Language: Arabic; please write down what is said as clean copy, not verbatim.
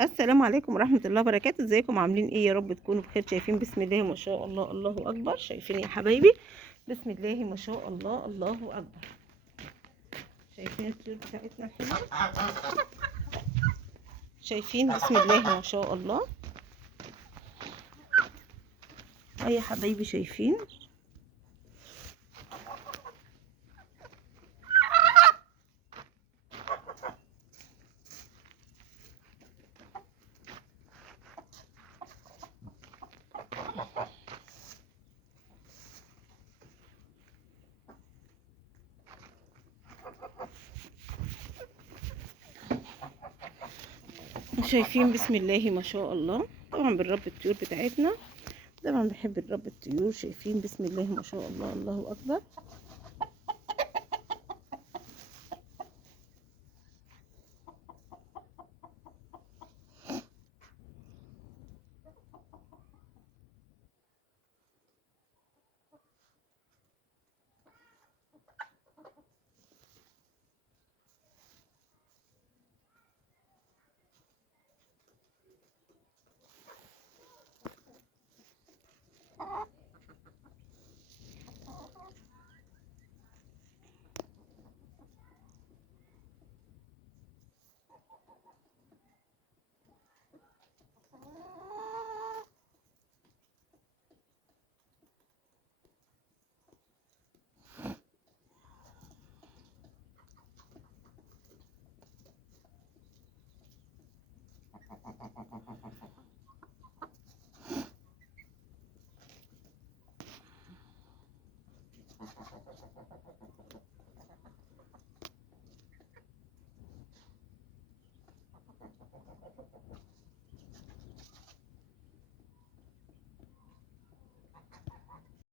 السلام عليكم ورحمة الله وبركاته. ازيكم عاملين ايه؟ يا رب تكونوا بخير. شايفين بسم الله ما شاء الله، الله اكبر. شايفين يا حبايبي؟ بسم الله ما شاء الله، الله اكبر. شايفين الطيور بتاعتنا الحلوة؟ شايفين بسم الله ما شاء الله. يا حبايبي شايفين؟ شايفين بسم الله ما شاء الله. طبعا بنربي الطيور بتاعتنا، طبعا بحب نربي الطيور. شايفين بسم الله ما شاء الله، الله اكبر.